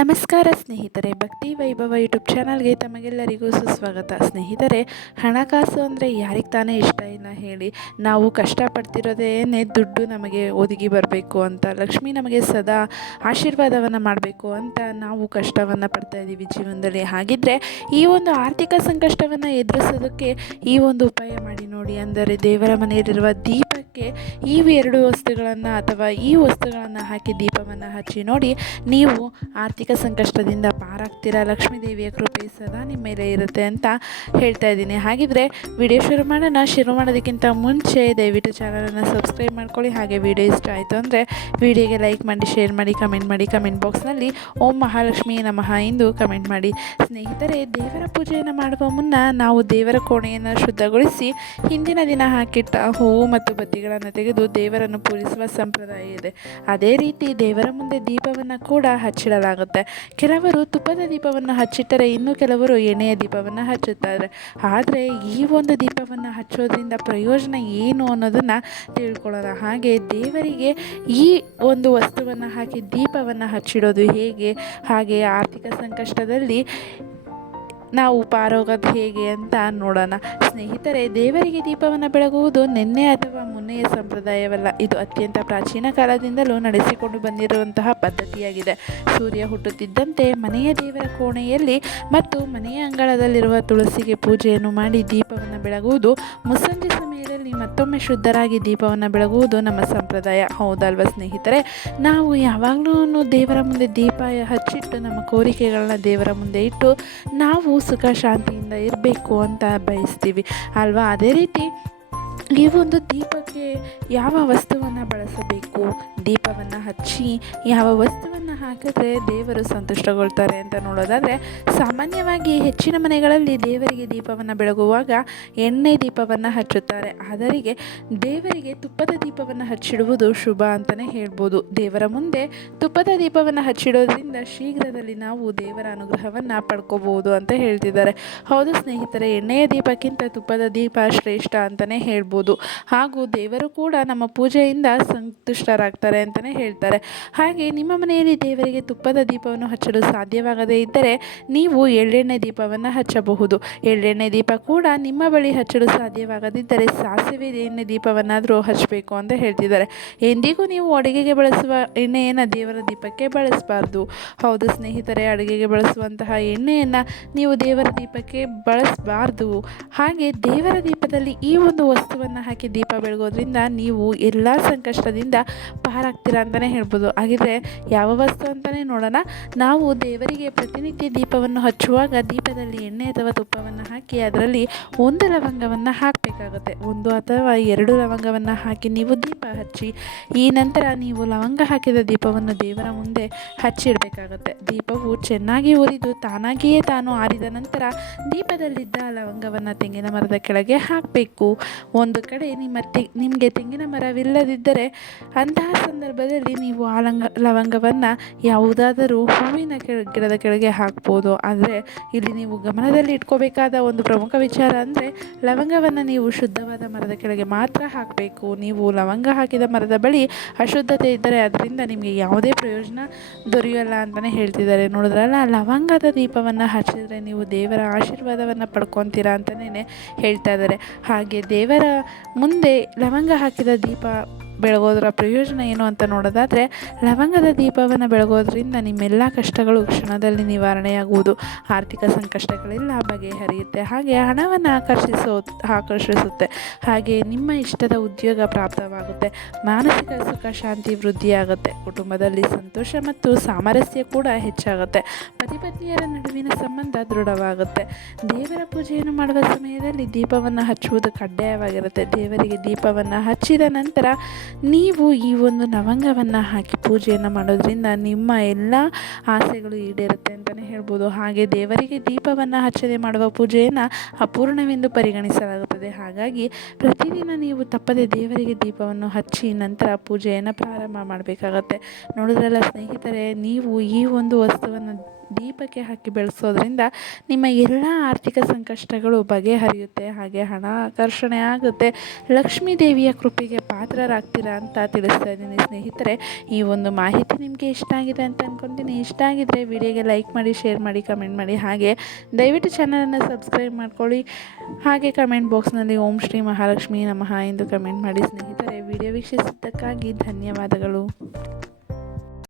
ನಮಸ್ಕಾರ ಸ್ನೇಹಿತರೆ, ಭಕ್ತಿ ವೈಭವ ಯೂಟ್ಯೂಬ್ ಚಾನಲ್ಗೆ ತಮಗೆಲ್ಲರಿಗೂ ಸುಸ್ವಾಗತ. ಸ್ನೇಹಿತರೆ, ಹಣಕಾಸು ಅಂದರೆ ಯಾರಿಗೆ ತಾನೇ ಇಷ್ಟ ಇಲ್ಲ ಹೇಳಿ, ನಾವು ಕಷ್ಟಪಡ್ತಿರೋದೇನೆ ದುಡ್ಡು ನಮಗೆ ಒದಗಿ ಬರಬೇಕು ಅಂತ, ಲಕ್ಷ್ಮಿ ನಮಗೆ ಸದಾ ಆಶೀರ್ವಾದವನ್ನು ಮಾಡಬೇಕು ಅಂತ ನಾವು ಕಷ್ಟವನ್ನು ಪಡ್ತಾ ಇದ್ದೀವಿ ಜೀವನದಲ್ಲಿ. ಹಾಗಿದ್ದರೆ ಈ ಒಂದು ಆರ್ಥಿಕ ಸಂಕಷ್ಟವನ್ನು ಎದುರಿಸೋದಕ್ಕೆ ಈ ಒಂದು ಉಪಾಯ ಮಾಡಿ ನೋಡಿ. ಅಂದರೆ ದೇವರ ಮನೆಯಲ್ಲಿರುವ ದೀಪಕ್ಕೆ ಈ ಎರಡು ವಸ್ತುಗಳನ್ನು ಅಥವಾ ಈ ವಸ್ತುಗಳನ್ನು ಹಾಕಿ ದೀಪವನ್ನು ಹಚ್ಚಿ ನೋಡಿ ನೀವು ಆರ್ಥಿಕ ಸಂಕಷ್ಟದಿಂದ ಪಾರಾಗ್ತೀರಾ ಲಕ್ಷ್ಮೀ ದೇವಿಯ ಕೃಪೆ ಸದಾ ನಿಮ್ಮ ಮೇಲೆ ಇರುತ್ತೆ ಅಂತ ಹೇಳ್ತಾ ಇದ್ದೀನಿ. ಹಾಗಿದ್ರೆ ವಿಡಿಯೋ ಶುರು ಮಾಡೋಣ. ಶುರು ಮಾಡೋದಕ್ಕಿಂತ ಮುಂಚೆ ದಯವಿಟ್ಟು ಚಾನಲನ್ನು ಸಬ್ಸ್ಕ್ರೈಬ್ ಮಾಡ್ಕೊಳ್ಳಿ. ಹಾಗೆ ವಿಡಿಯೋ ಇಷ್ಟ ಆಯಿತು ಅಂದರೆ ವಿಡಿಯೋಗೆ ಲೈಕ್ ಮಾಡಿ, ಶೇರ್ ಮಾಡಿ, ಕಮೆಂಟ್ ಮಾಡಿ, ಕಮೆಂಟ್ ಬಾಕ್ಸ್ನಲ್ಲಿ ಓಂ ಮಹಾಲಕ್ಷ್ಮಿ ನಮಃ ಎಂದು ಕಮೆಂಟ್ ಮಾಡಿ. ಸ್ನೇಹಿತರೆ, ದೇವರ ಪೂಜೆಯನ್ನು ಮಾಡುವ ಮುನ್ನ ನಾವು ದೇವರ ಕೋಣೆಯನ್ನು ಶುದ್ಧಗೊಳಿಸಿ ಹಿಂದಿನ ದಿನ ಹಾಕಿಟ್ಟ ಹೂವು ಮತ್ತು ಬತ್ತಿಗಳನ್ನು ತೆಗೆದು ದೇವರನ್ನು ಪೂಜಿಸುವ ಸಂಪ್ರದಾಯ ಇದೆ. ಅದೇ ರೀತಿ ದೇವರ ಮುಂದೆ ದೀಪವನ್ನು ಕೂಡ ಹಚ್ಚಿಡಲಾಗುತ್ತೆ. ಕೆಲವರು ತುಪ್ಪದ ದೀಪವನ್ನು ಹಚ್ಚಿಟ್ಟರೆ ಇನ್ನು ಕೆಲವರು ಎಣೆಯ ದೀಪವನ್ನು ಹಚ್ಚುತ್ತಾರೆ. ಆದರೆ ಈ ಒಂದು ದೀಪವನ್ನು ಹಚ್ಚೋದ್ರಿಂದ ಪ್ರಯೋಜನ ಏನು ಅನ್ನೋದನ್ನು ತಿಳ್ಕೊಳ್ಳೋಣ. ಹಾಗೆ ದೇವರಿಗೆ ಈ ಒಂದು ವಸ್ತುವನ್ನು ಹಾಕಿ ದೀಪವನ್ನು ಹಚ್ಚಿಡೋದು ಹೇಗೆ? ಹಾಗೆ ಆರ್ಥಿಕ ಸಂಕಷ್ಟದಲ್ಲಿ ನಾವು ಪಾರೋಗೋದು ಹೇಗೆ ಅಂತ ನೋಡೋಣ. ಸ್ನೇಹಿತರೆ, ದೇವರಿಗೆ ದೀಪವನ್ನು ಬೆಳಗುವುದು ನಿನ್ನೆ ಅಥವಾ ಮೊನ್ನೆಯ ಸಂಪ್ರದಾಯವಲ್ಲ. ಇದು ಅತ್ಯಂತ ಪ್ರಾಚೀನ ಕಾಲದಿಂದಲೂ ನಡೆಸಿಕೊಂಡು ಬಂದಿರುವಂತಹ ಪದ್ಧತಿಯಾಗಿದೆ. ಸೂರ್ಯ ಹುಟ್ಟುತ್ತಿದ್ದಂತೆ ಮನೆಯ ದೇವರ ಕೋಣೆಯಲ್ಲಿ ಮತ್ತು ಮನೆಯ ಅಂಗಳದಲ್ಲಿರುವ ತುಳಸಿಗೆ ಪೂಜೆಯನ್ನು ಮಾಡಿ ದೀಪವನ್ನು ಬೆಳಗುವುದು, ಮುಸ್ಸಂಜೆ ಸಮಯದಲ್ಲಿ ಮತ್ತೊಮ್ಮೆ ಶುದ್ಧರಾಗಿ ದೀಪವನ್ನು ಬೆಳಗುವುದು ನಮ್ಮ ಸಂಪ್ರದಾಯ. ಹೌದಲ್ವ ಸ್ನೇಹಿತರೆ? ನಾವು ಯಾವಾಗಲೂ ದೇವರ ಮುಂದೆ ದೀಪ ಹಚ್ಚಿಟ್ಟು ನಮ್ಮ ಕೋರಿಕೆಗಳನ್ನ ದೇವರ ಮುಂದೆ ಇಟ್ಟು ನಾವು ಸುಖ ಶಾಂತಿಯಿಂದ ಇರಬೇಕು ಅಂತ ಬಯಸ್ತೀವಿ. ಅಲ್ವಾ? ಅದೇ ರೀತಿ ಈ ಒಂದು ದೀಪಕ್ಕೆ ಯಾವ ವಸ್ತುವನ್ನು ಬಳಸಬೇಕು? ದೀಪವನ್ನು ಹಚ್ಚಿ ಯಾವ ವಸ್ತುವನ್ನು ಹಾಕಿದ್ರೆ ದೇವರು ಸಂತುಷ್ಟಗೊಳ್ತಾರೆ ಅಂತ ನೋಡೋದಾದರೆ, ಸಾಮಾನ್ಯವಾಗಿ ಹೆಚ್ಚಿನ ಮನೆಗಳಲ್ಲಿ ದೇವರಿಗೆ ದೀಪವನ್ನು ಬೆಳಗುವಾಗ ಎಣ್ಣೆ ದೀಪವನ್ನು ಹಚ್ಚುತ್ತಾರೆ. ಆದರಿಗೆ ದೇವರಿಗೆ ತುಪ್ಪದ ದೀಪವನ್ನು ಹಚ್ಚಿಡುವುದು ಶುಭ ಅಂತಲೇ ಹೇಳ್ಬೋದು. ದೇವರ ಮುಂದೆ ತುಪ್ಪದ ದೀಪವನ್ನು ಹಚ್ಚಿಡೋದ್ರಿಂದ ಶೀಘ್ರದಲ್ಲಿ ನಾವು ದೇವರ ಅನುಗ್ರಹವನ್ನು ಪಡ್ಕೋಬೋದು ಅಂತ ಹೇಳ್ತಿದ್ದಾರೆ. ಹೌದು ಸ್ನೇಹಿತರೆ, ಎಣ್ಣೆಯ ದೀಪಕ್ಕಿಂತ ತುಪ್ಪದ ದೀಪ ಶ್ರೇಷ್ಠ ಅಂತಲೇ ಹೇಳ್ಬೋದು. ಹಾಗೂ ದೇವರು ಕೂಡ ನಮ್ಮ ಪೂಜೆಯಿಂದ ಸಂತುಷ್ಟರಾಗ್ತಾರೆ ಅಂತಲೇ ಹೇಳ್ತಾರೆ. ಹಾಗೆ ನಿಮ್ಮ ಮನೆಯಲ್ಲಿ ದೇವರಿಗೆ ತುಪ್ಪದ ದೀಪವನ್ನು ಹಚ್ಚಲು ಸಾಧ್ಯವಾಗದೇ ಇದ್ದರೆ ನೀವು ಎಳ್ಳೆಣ್ಣೆ ದೀಪವನ್ನು ಹಚ್ಚಬಹುದು. ಎಳ್ಳೆಣ್ಣೆ ದೀಪ ಕೂಡ ನಿಮ್ಮ ಬಳಿ ಹಚ್ಚಲು ಸಾಧ್ಯವಾಗದಿದ್ದರೆ ಸಾಸಿವೆ ಎಣ್ಣೆ ದೀಪವನ್ನಾದರೂ ಹಚ್ಚಬೇಕು ಅಂತ ಹೇಳ್ತಿದ್ದಾರೆ. ಎಂದಿಗೂ ನೀವು ಅಡುಗೆಗೆ ಬಳಸುವ ಎಣ್ಣೆಯನ್ನು ದೇವರ ದೀಪಕ್ಕೆ ಬಳಸಬಾರ್ದು. ಹೌದು ಸ್ನೇಹಿತರೆ, ಅಡುಗೆಗೆ ಬಳಸುವಂತಹ ಎಣ್ಣೆಯನ್ನು ನೀವು ದೇವರ ದೀಪಕ್ಕೆ ಬಳಸಬಾರ್ದು. ಹಾಗೆ ದೇವರ ದೀಪದಲ್ಲಿ ಈ ಒಂದು ವಸ್ತುವನ್ನು ಹಾಕಿ ದೀಪ ಬೆಳಗೋದ್ರಿಂದ ನೀವು ಎಲ್ಲ ಸಂಕಷ್ಟದಿಂದ ಪಾರಾಗ್ತೀರಾ ಅಂತಲೇ ಹೇಳ್ಬೋದು. ಹಾಗಿದ್ರೆ ಯಾವ ವಸ್ತು ಅಂತಲೇ ನೋಡೋಣ. ನಾವು ದೇವರಿಗೆ ಪ್ರತಿನಿತ್ಯ ದೀಪವನ್ನು ಹಚ್ಚುವಾಗ ದೀಪದಲ್ಲಿ ಎಣ್ಣೆ ಅಥವಾ ತುಪ್ಪವನ್ನು ಹಾಕಿ ಅದರಲ್ಲಿ ಒಂದು ಲವಂಗವನ್ನು ಹಾಕಬೇಕಾಗುತ್ತೆ. ಒಂದು ಅಥವಾ ಎರಡು ಲವಂಗವನ್ನು ಹಾಕಿ ನೀವು ದೀಪ ಹಚ್ಚಿ, ಈ ನಂತರ ನೀವು ಲವಂಗ ಹಾಕಿದ ದೀಪವನ್ನು ದೇವರ ಮುಂದೆ ಹಚ್ಚಿಡಬೇಕಾಗುತ್ತೆ ದೀಪವು ಚೆನ್ನಾಗಿ ಉರಿದು ತಾನಾಗಿಯೇ ತಾನು ಆರಿದ ನಂತರ ದೀಪದಲ್ಲಿದ್ದ ಲವಂಗವನ್ನು ತೆಂಗಿನ ಮರದ ಕೆಳಗೆ ಹಾಕಬೇಕು. ಒಂದು ಕಡೆ ನಿಮ್ಮ ತೆ, ನಿಮಗೆ ತೆಂಗಿನ ಮರವಿಲ್ಲದಿದ್ದರೆ ಅಂತಹ ಸಂದರ್ಭದಲ್ಲಿ ನೀವು ಆ ಲವಂಗವನ್ನು ಯಾವುದಾದರೂ ಹೂವಿನ ಕೆಳ, ಗಿಡದ ಕೆಳಗೆ ಹಾಕ್ಬೋದು. ಆದರೆ ಇಲ್ಲಿ ನೀವು ಗಮನದಲ್ಲಿ ಇಟ್ಕೋಬೇಕಾದ ಒಂದು ಪ್ರಮುಖ ವಿಚಾರ ಅಂದರೆ ಲವಂಗವನ್ನು ನೀವು ಶುದ್ಧವಾದ ಮರದ ಕೆಳಗೆ ಮಾತ್ರ ಹಾಕಬೇಕು. ನೀವು ಲವಂಗ ಹಾಕಿದ ಮರದ ಬಳಿ ಅಶುದ್ಧತೆ ಇದ್ದರೆ ಅದರಿಂದ ನಿಮಗೆ ಯಾವುದೇ ಪ್ರಯೋಜನ ದೊರೆಯಲ್ಲ ಅಂತಲೇ ಹೇಳ್ತಿದ್ದಾರೆ. ನೋಡಿದ್ರಲ್ಲ, ಲವಂಗದ ದೀಪವನ್ನು ಹಚ್ಚಿದರೆ ನೀವು ದೇವರ ಆಶೀರ್ವಾದವನ್ನು ಪಡ್ಕೊತೀರಾ ಅಂತಲೇ ಹೇಳ್ತಾ ಇದ್ದಾರೆ. ಹಾಗೆ ದೇವರ ಮುಂದೆ ಲವಂಗ ಹಾಕಿದ ದೀಪ. ಬೆಳಗೋದರ ಪ್ರಯೋಜನ ಏನು ಅಂತ ನೋಡೋದಾದರೆ, ಲವಂಗದ ದೀಪವನ್ನು ಬೆಳಗೋದ್ರಿಂದ ನಿಮ್ಮೆಲ್ಲ ಕಷ್ಟಗಳು ಕ್ಷಣದಲ್ಲಿ ನಿವಾರಣೆಯಾಗುವುದು. ಆರ್ಥಿಕ ಸಂಕಷ್ಟಗಳೆಲ್ಲ ಬಗೆಹರಿಯುತ್ತೆ. ಹಾಗೆ ಹಣವನ್ನು ಆಕರ್ಷಿಸೋ, ಆಕರ್ಷಿಸುತ್ತೆ. ಹಾಗೆ ನಿಮ್ಮ ಇಷ್ಟದ ಉದ್ಯೋಗ ಪ್ರಾಪ್ತವಾಗುತ್ತೆ. ಮಾನಸಿಕ ಸುಖ, ಶಾಂತಿ, ವೃದ್ಧಿಯಾಗುತ್ತೆ. ಕುಟುಂಬದಲ್ಲಿ ಸಂತೋಷ ಮತ್ತು ಸಾಮರಸ್ಯ ಕೂಡ ಹೆಚ್ಚಾಗುತ್ತೆ. ಪತಿ ಪತ್ನಿಯರ ನಡುವಿನ ಸಂಬಂಧ ದೃಢವಾಗುತ್ತೆ. ದೇವರ ಪೂಜೆಯನ್ನು ಮಾಡುವ ಸಮಯದಲ್ಲಿ ದೀಪವನ್ನು ಹಚ್ಚುವುದು ಕಡ್ಡಾಯವಾಗಿರುತ್ತೆ. ದೇವರಿಗೆ ದೀಪವನ್ನು ಹಚ್ಚಿದ ನಂತರ ನೀವು ಈ ಒಂದು ಲವಂಗವನ್ನು ಹಾಕಿ ಪೂಜೆಯನ್ನು ಮಾಡೋದ್ರಿಂದ ನಿಮ್ಮ ಎಲ್ಲ ಆಸೆಗಳು ಈಡೇರುತ್ತೆ ಅಂತಲೇ ಹೇಳ್ಬೋದು. ಹಾಗೆ ದೇವರಿಗೆ ದೀಪವನ್ನು ಹಚ್ಚದೆ ಮಾಡುವ ಪೂಜೆಯನ್ನು ಅಪೂರ್ಣವೆಂದು ಪರಿಗಣಿಸಲಾಗುತ್ತದೆ. ಹಾಗಾಗಿ ಪ್ರತಿದಿನ ನೀವು ತಪ್ಪದೆ ದೇವರಿಗೆ ದೀಪವನ್ನು ಹಚ್ಚಿ ನಂತರ ಪೂಜೆಯನ್ನು ಪ್ರಾರಂಭ ಮಾಡಬೇಕಾಗತ್ತೆ. ನೋಡಿದ್ರಲ್ಲ ಸ್ನೇಹಿತರೆ, ನೀವು ಈ ಒಂದು ವಸ್ತುವನ್ನು ದೀಪಕ್ಕೆ ಹಾಕಿ ಬೆಳೆಸೋದ್ರಿಂದ ನಿಮ್ಮ ಎಲ್ಲ ಆರ್ಥಿಕ ಸಂಕಷ್ಟಗಳು ಬಗೆಹರಿಯುತ್ತೆ, ಹಾಗೆ ಹಣ ಆಕರ್ಷಣೆ ಆಗುತ್ತೆ. ಲಕ್ಷ್ಮೀ ದೇವಿಯ ಕೃಪೆಗೆ ಪಾತ್ರರಾಗ್ತೀರಾ ಅಂತ ತಿಳಿಸ್ತಾ ಇದ್ದೀನಿ ಸ್ನೇಹಿತರೆ. ಈ ಒಂದು ಮಾಹಿತಿ ನಿಮಗೆ ಇಷ್ಟ ಆಗಿದೆ ಅಂತ ಅಂದ್ಕೊತೀನಿ ಇಷ್ಟ ಆಗಿದ್ದರೆ ವಿಡಿಯೋಗೆ ಲೈಕ್ ಮಾಡಿ, ಶೇರ್ ಮಾಡಿ, ಕಮೆಂಟ್ ಮಾಡಿ. ಹಾಗೆ ದಯವಿಟ್ಟು ಚಾನಲನ್ನು ಸಬ್ಸ್ಕ್ರೈಬ್ ಮಾಡ್ಕೊಳ್ಳಿ. ಹಾಗೆ ಕಮೆಂಟ್ ಬಾಕ್ಸ್ನಲ್ಲಿ ಓಂ ಶ್ರೀ ಮಹಾಲಕ್ಷ್ಮಿ ನಮಃ ಎಂದು ಕಮೆಂಟ್ ಮಾಡಿ ಸ್ನೇಹಿತರೆ. ವಿಡಿಯೋ ವೀಕ್ಷಿಸಿದ್ದಕ್ಕಾಗಿ ಧನ್ಯವಾದಗಳು.